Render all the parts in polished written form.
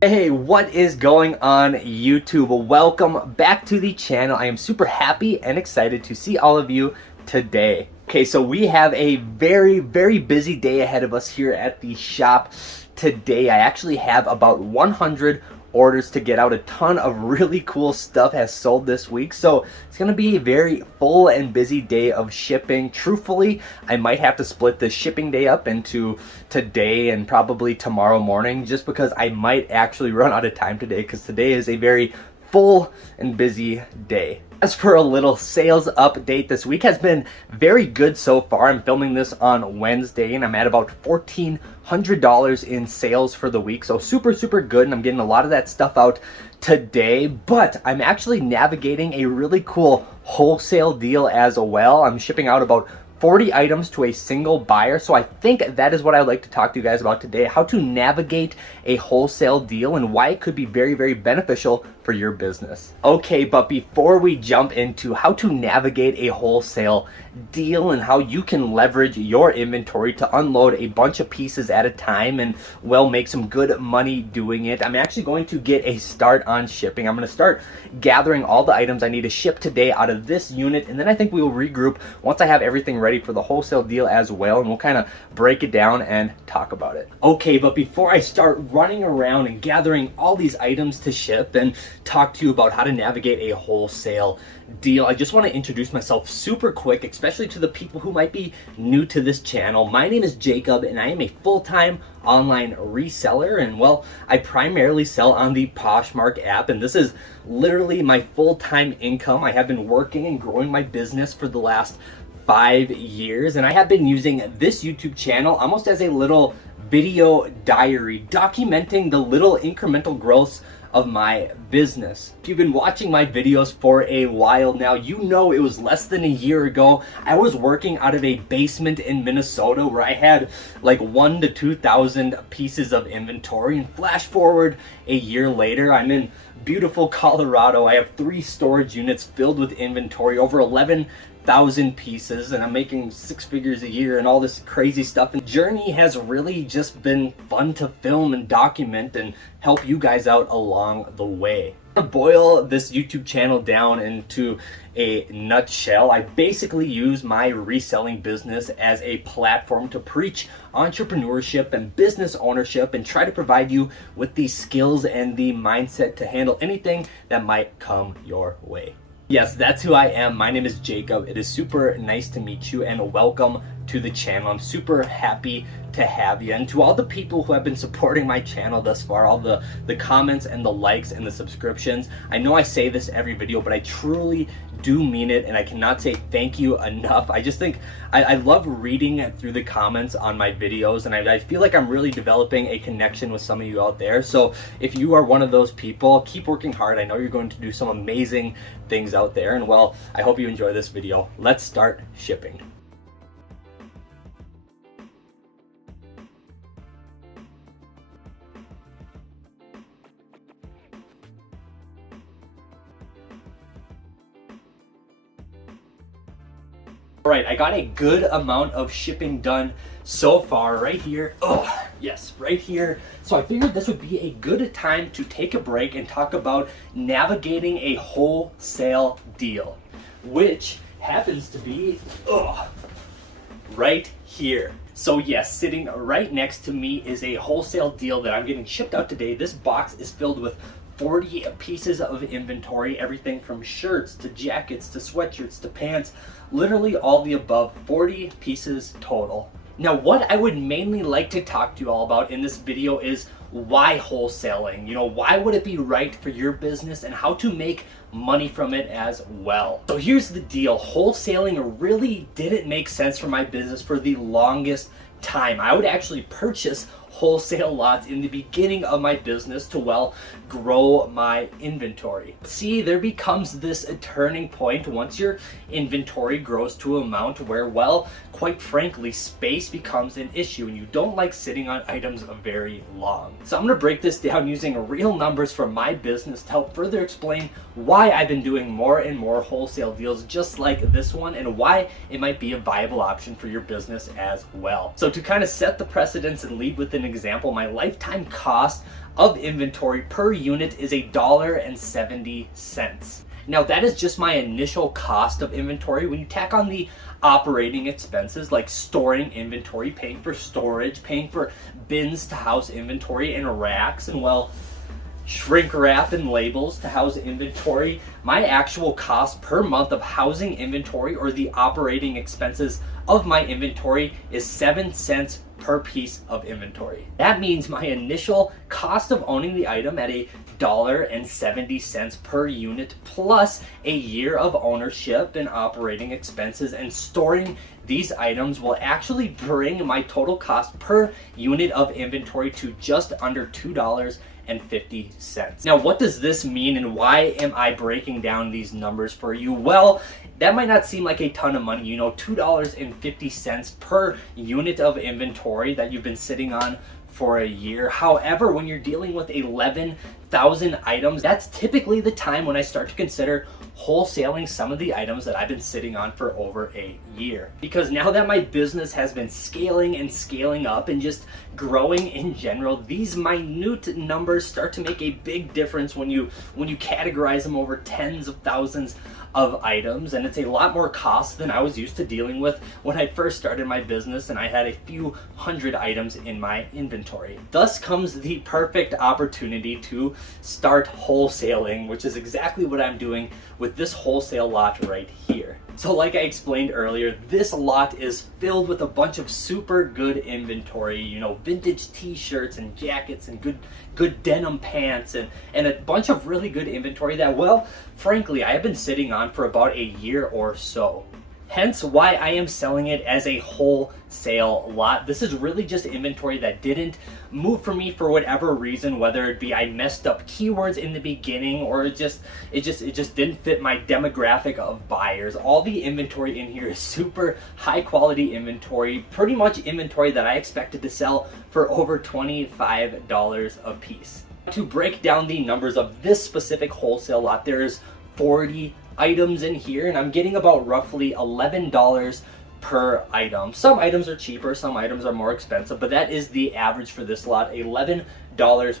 Hey, what is going on YouTube? Welcome back to the channel. I am super happy and excited to see all of you today. Okay, so we have a very busy day ahead of us here at the shop today. I actually have about 100 orders to get out. A ton of really cool stuff has sold this week, so it's gonna be a very full and busy day of shipping. Truthfully, I might have to split the shipping day up into today and probably tomorrow morning, just because I might actually run out of time today, because today is a very full and busy day. As for a little sales update, this week has been very good so far. I'm filming this on Wednesday and I'm at about $1,400 in sales for the week. So super good, and I'm getting a lot of that stuff out today. But I'm actually navigating a really cool wholesale deal as well. I'm shipping out about 40 items to a single buyer. So I think that is what I'd like to talk to you guys about today, how to navigate a wholesale deal and why it could be very beneficial for your business. Okay, but before we jump into how to navigate a wholesale deal and how you can leverage your inventory to unload a bunch of pieces at a time and, well, make some good money doing it, I'm actually going to get a start on shipping. I'm going to start gathering all the items I need to ship today out of this unit, and then I think we will regroup once I have everything ready for the wholesale deal as well, and we'll kind of break it down and talk about it. Okay, but before I start running around and gathering all these items to ship and talk to you about how to navigate a wholesale deal, I just want to introduce myself super quick, especially to the people who might be new to this channel. My name is Jacob and I am a full-time online reseller, and well, I primarily sell on the Poshmark app, and this is literally my full-time income. I have been working and growing my business for the last 5 years, and I have been using this YouTube channel almost as a little video diary, documenting the little incremental growths of my business. If you've been watching my videos for a while now, you know it was less than a year ago. I was working out of a basement in Minnesota where I had like 1,000 to 2,000 pieces of inventory, and flash forward a year later, I'm in beautiful Colorado. I have 3 storage units filled with inventory, over 11,000 pieces, and I'm making 6 figures a year and all this crazy stuff. And journey has really just been fun to film and document and help you guys out along the way. To boil this YouTube channel down into a nutshell, I basically use my reselling business as a platform to preach entrepreneurship and business ownership and try to provide you with the skills and the mindset to handle anything that might come your way. Yes, that's who I am. My name is Jacob. It is super nice to meet you and welcome to the channel. I'm super happy to have you. And to all the people who have been supporting my channel thus far, all the comments and the likes and the subscriptions, I know I say this every video, but I truly do mean it, and I cannot say thank you enough. I just think I love reading through the comments on my videos, and I feel like I'm really developing a connection with some of you out there. So if you are one of those people, keep working hard. I know you're going to do some amazing things out there, and well, I hope you enjoy this video. Let's start shipping. All right, I got a good amount of shipping done so far right here. Oh, yes, right here. So I figured this would be a good time to take a break and talk about navigating a wholesale deal, which happens to be right here. So yes, sitting right next to me is a wholesale deal that I'm getting shipped out today. This box is filled with 40 pieces of inventory, everything from shirts to jackets to sweatshirts to pants, literally all the above, 40 pieces total. Now, what I would mainly like to talk to you all about in this video is why wholesaling. You know, why would it be right for your business and how to make money from it as well. So here's the deal. Wholesaling really didn't make sense for my business for the longest time. I would actually purchase wholesale lots in the beginning of my business to, well, grow my inventory. See, there becomes this turning point once your inventory grows to an amount where, well, quite frankly, space becomes an issue and you don't like sitting on items very long. So I'm going to break this down using real numbers from my business to help further explain why I've been doing more and more wholesale deals just like this one and why it might be a viable option for your business as well. So to kind of set the precedence and lead with an example, my lifetime cost of inventory per unit is $1.70. Now that is just my initial cost of inventory. When you tack on the operating expenses like storing inventory, paying for storage, paying for bins to house inventory and racks, and well, shrink wrap and labels to house inventory, my actual cost per month of housing inventory, or the operating expenses of my inventory, is 7 cents per piece of inventory. That means my initial cost of owning the item at $1.70 per unit, plus a year of ownership and operating expenses and storing these items, will actually bring my total cost per unit of inventory to just under $2.50. Now, what does this mean, and why am I breaking down these numbers for you? Well, that might not seem like a ton of money, $2.50 per unit of inventory that you've been sitting on for a year. However, when you're dealing with 11,000 items, that's typically the time when I start to consider wholesaling some of the items that I've been sitting on for over a year. Because now that my business has been scaling and scaling up and just growing in general, these minute numbers start to make a big difference when you categorize them over tens of thousands of items, and it's a lot more cost than I was used to dealing with when I first started my business and I had a few hundred items in my inventory. Thus comes the perfect opportunity to start wholesaling, which is exactly what I'm doing with this wholesale lot right here. So like I explained earlier, this lot is filled with a bunch of super good inventory, vintage t-shirts and jackets and good denim pants and a bunch of really good inventory that, well, frankly, I have been sitting on for about a year or so. Hence why I am selling it as a wholesale lot. This is really just inventory that didn't move for me for whatever reason, whether it be I messed up keywords in the beginning, or it just didn't fit my demographic of buyers. All the inventory in here is super high quality inventory, pretty much inventory that I expected to sell for over $25 a piece. To break down the numbers of this specific wholesale lot, there's 40 items in here, and I'm getting about roughly $11 per item. Some items are cheaper, some items are more expensive, but that is the average for this lot, $11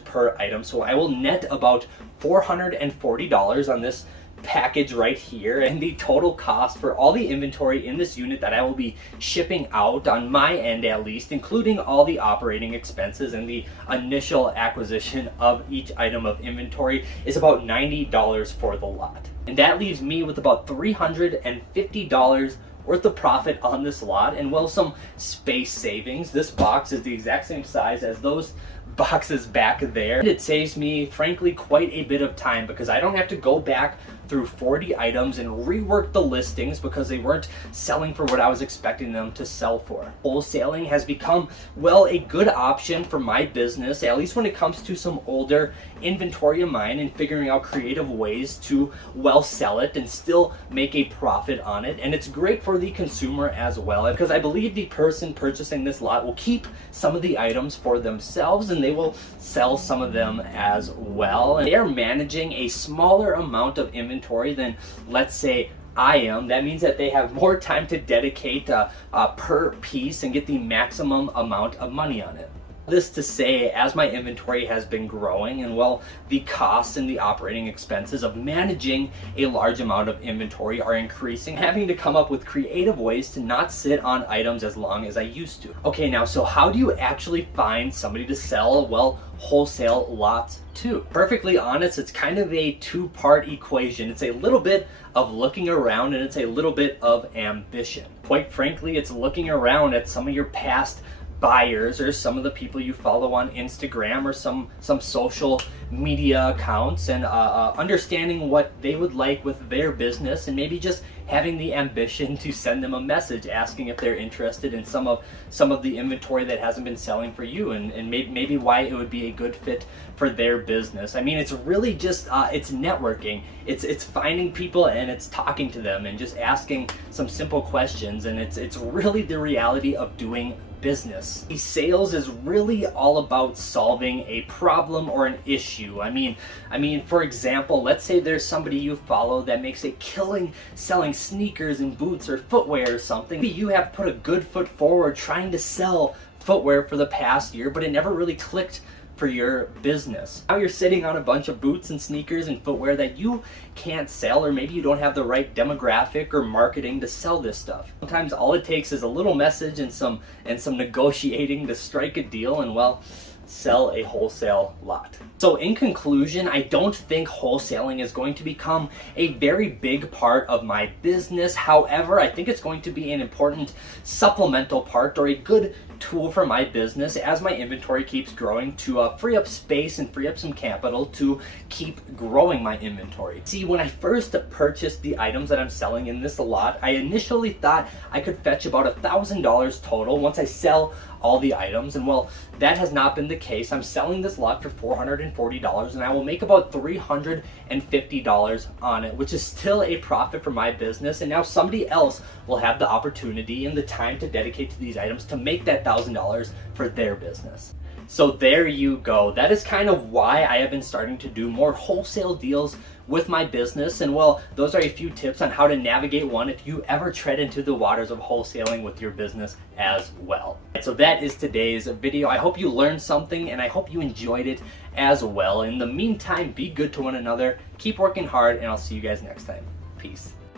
per item. So I will net about $440 on this package right here, and the total cost for all the inventory in this unit that I will be shipping out on my end, at least, including all the operating expenses and the initial acquisition of each item of inventory, is about $90 for the lot. And that leaves me with about $350 worth of profit on this lot, and well, some space savings. This box is the exact same size as those boxes back there. It saves me, frankly, quite a bit of time because I don't have to go back through 40 items and rework the listings because they weren't selling for what I was expecting them to sell for. Wholesaling has become, well, a good option for my business, at least when it comes to some older inventory of mine and figuring out creative ways to, well, sell it and still make a profit on it. And it's great for the consumer as well, because I believe the person purchasing this lot will keep some of the items for themselves and they will sell some of them as well. And they are managing a smaller amount of inventory than, let's say, I am. That means that they have more time to dedicate per piece and get the maximum amount of money on it. This to say, as my inventory has been growing and, well, the costs and the operating expenses of managing a large amount of inventory are increasing, having to come up with creative ways to not sit on items as long as I used to. Okay, now, so how do you actually find somebody to sell, well, wholesale lots to? Perfectly honest, it's kind of a two-part equation. It's a little bit of looking around and it's a little bit of ambition. Quite frankly, it's looking around at some of your past buyers or some of the people you follow on Instagram or some social media accounts and understanding what they would like with their business, and maybe just having the ambition to send them a message asking if they're interested in some of the inventory that hasn't been selling for you, and maybe why it would be a good fit for their business. I mean, it's really just it's networking. It's finding people and it's talking to them and just asking some simple questions, and it's really the reality of doing business. Sales is really all about solving a problem or an issue. I mean, for example, let's say there's somebody you follow that makes a killing selling sneakers and boots or footwear or something. Maybe you have put a good foot forward trying to sell footwear for the past year, but it never really clicked for your business. Now you're sitting on a bunch of boots and sneakers and footwear that you can't sell, or maybe you don't have the right demographic or marketing to sell this stuff. Sometimes all it takes is a little message and some negotiating to strike a deal and, well, sell a wholesale lot. So in conclusion, I don't think wholesaling is going to become a very big part of my business. However, I think it's going to be an important supplemental part or a good tool for my business as my inventory keeps growing to free up space and free up some capital to keep growing my inventory. See, when I first purchased the items that I'm selling in this lot, I initially thought I could fetch about $1,000 total once I sell all the items, and well, that has not been the case. I'm selling this lot for $440 and I will make about $350 on it, which is still a profit for my business, and now somebody else will have the opportunity and the time to dedicate to these items to make that $1,000 for their business. So there you go. That is kind of why I have been starting to do more wholesale deals with my business. And well, those are a few tips on how to navigate one if you ever tread into the waters of wholesaling with your business as well. So that is today's video. I hope you learned something and I hope you enjoyed it as well. In the meantime, be good to one another, keep working hard, and I'll see you guys next time. Peace.